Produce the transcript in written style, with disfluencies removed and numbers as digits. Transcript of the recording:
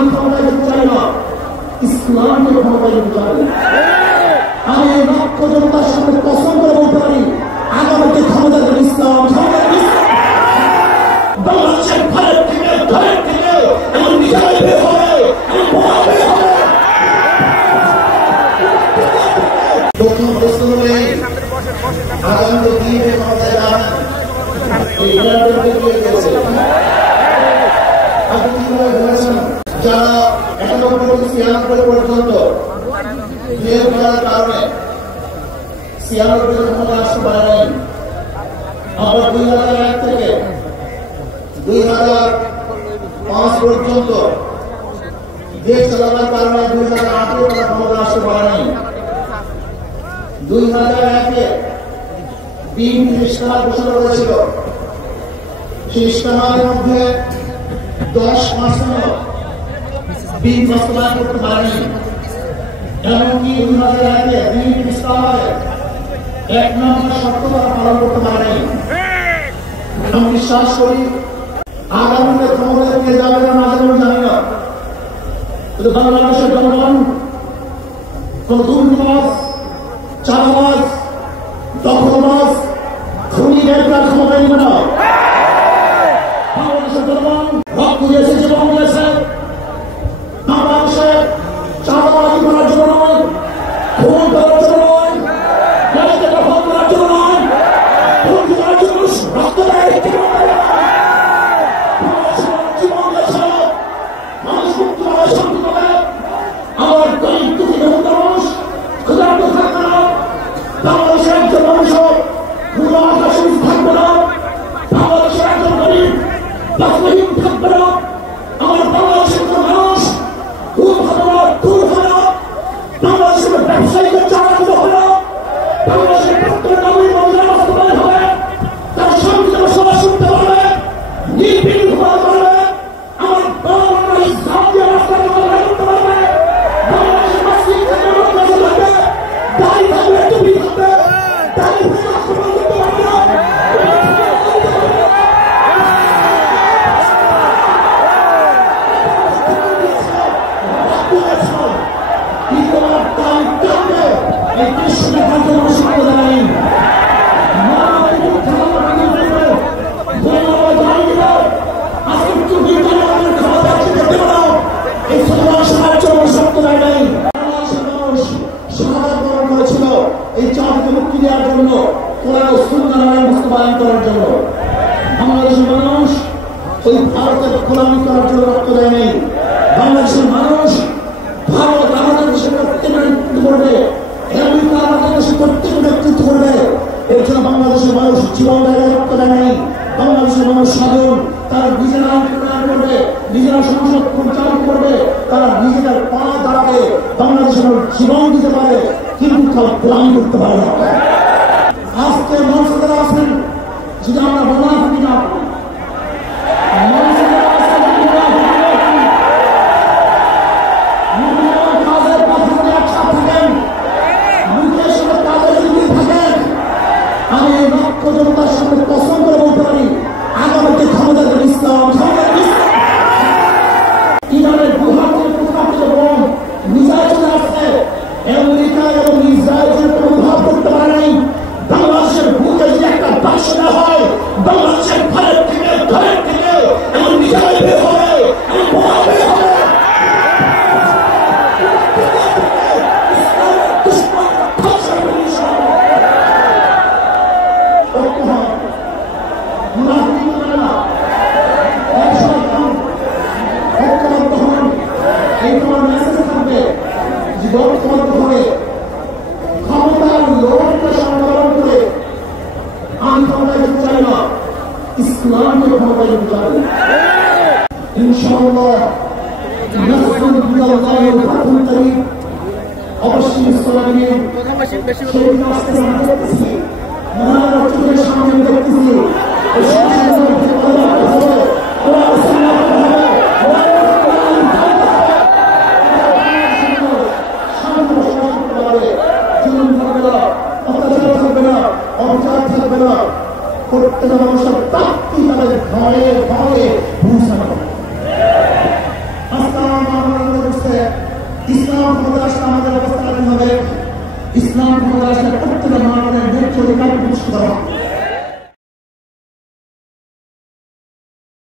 আমি ক্ষমতায় যেতে চাই না, ইসলামকে ক্ষমতায় যেতে চাই। আমি এই লক্ষ জনতার সামনে কসম করে বলতে পারি, আগামীতে ক্ষমতা দেবে ইসলাম, ক্ষমতা দেবে ইসলাম। বাংলাদেশের ঘরের থেকে ঘরের থেকে এমন বিজয় বের হবে, এমন বোমা বের হবে। প্রথম প্রশ্ন হলে আগামীতে কি ক্ষমতায় যান, এই বিরাটকে দিয়ে গেছে। আপনি কিভাবে বলেছেন যারা 91-96 পর্যন্ত বিয়ে করার কারণে 96 ক্ষমতা আসতে পারে নাই, আবার 2001 থেকে 2005 পর্যন্ত দেশ চালানোর কারণে 2008 তারা ক্ষমতা আসতে পারে নাই। 2001-এ বিএনপি ইশতেহার ঘোষণা করেছিল, সেই ইশতেহারের মধ্যে 10% বিল বাস্তবায়ন করতে পারেনি। এমনকি 2001-এ বিএনপি ইশতেহারে 1 নম্বর শর্ত তারা পালন করতে পারেনি। আমি বিশ্বাস করি আগামীতে ক্ষমতায় কে যাবে না যাবে জানি না, কিন্তু বাংলাদেশের জনগণ কোন দুর্নীতিবাজ, চাঁদাবাজ, দখলবাজ, খুনিদের ক্ষমতায় নেবে না। বাংলাদেশের জনগণ রক্ত দিয়েছে, জীবন দিয়েছে বাংলাদেশে চাঁদাবাজি করার জন্য নয়, খুন করার জন্য নয়, দেশকে দখল করার জন্য নয়, খুন করার জন্য রক্ত দেয়, জীবন দিয়েছে মানুষ মুক্তভাবে শান্তিভাবে। আমার গরিব দুঃখী মানুষ ক্ষুধার্ত থাকবে না, বাংলাদেশের একজন মানুষও পুরো আকাশে থাকবে না, বাংলাদেশের একজন গরিব বাস্তবহীন থাকবে না। আমার বাংলাদেশের কোন মানুষ দূর হবে না, দূর হবে না। বাংলাদেশের ব্যবসায়ীদের চাকরি হবে না, বাংলাদেশের প্রত্যেক নাগরিক মহিলা বাস্তবায়ন হবে, তার শান্তিতে বসবাস করতে পারবে, নির্বিঘ্ন হতে পারবে। আমার বাংলা ইসলাম দিয়ে রাস্তায় করতে পারবে। বাংলাদেশের মসজিদ থেকে মাদ্রাসা থাকবে, দাড়ি থাকবে, টুপি থাকবে, দাড়ি থেকে আক্রমণ করতে পারবে না। এই দেশকে কাজে মানুষকে দেয় এই জাতিকে মুক্তি দেওয়ার জন্য, কোরআন ও সুন্নাহ বাস্তবায়ন করার জন্য। বাংলাদেশের মানুষ ওই ভারতের গোলামি করার জন্য রক্ত দেয় নাই। বাংলাদেশের মানুষ ভারত আমাদের দেশের প্রত্যেক নেতৃত্ব করবে, আমেরিকা আমাদের দেশের প্রত্যেক নেতৃত্ব করবে। এর জন্য বাংলাদেশের মানুষ জীবন দেয়, রক্ত দেয় নাই। বাংলাদেশের মানুষ সাধারণ, তারা নিজেরা আন্দোলন করবে, নিজেরা সংসদ পরিচালনা করবে, তারা নিজেদের পা দাঁড়াবে। বাংলাদেশের মানুষ জীবন দিতে পারে, কিন্তু তারা প্ল্যান করতে পারে না। আজকে মানুষেরা আছেন, যদি আমরা বলা থাকি না, আমি এই লক্ষ জনতার সামনে কসম করে বলতে পারি, আগামীতে ক্ষমতা দেবে ইসলাম, ক্ষমতা দেবে ইসলাম। ইরানের গুহাতে প্রস্তাবিত বোম মিসাইল চলে আসছে, আমেরিকা এবং ইসরায়েলের প্রভাব করতে পারে নাই। বাংলাদেশের বুকে যদি একটা বাক্স দেওয়া হয়, বাংলাদেশের ঘরের থেকে ঘরের থেকে এমন মিসাইল বের হবে, এমন বোমা বের হবে। ইসলামকে ক্ষমতায় যেতে চাই। ইনশাআল্লাহ অবশ্যই ইসলামের সেই রাস্তায় আমরা দেখতেছি, মহারাজ চোখের সামনে দেখতেছি। প্রত্যেক মানুষের প্রাপ্তি তাদের ঘরে ঘরে পৌঁছানো। ইসলাম ক্ষমতা আসলে আমাদের অবস্থা হবে, ইসলাম ক্ষমতা আসলে প্রত্যেকটা মানুষের ন্যায্য অধিকার প্রতিষ্ঠিত হবে।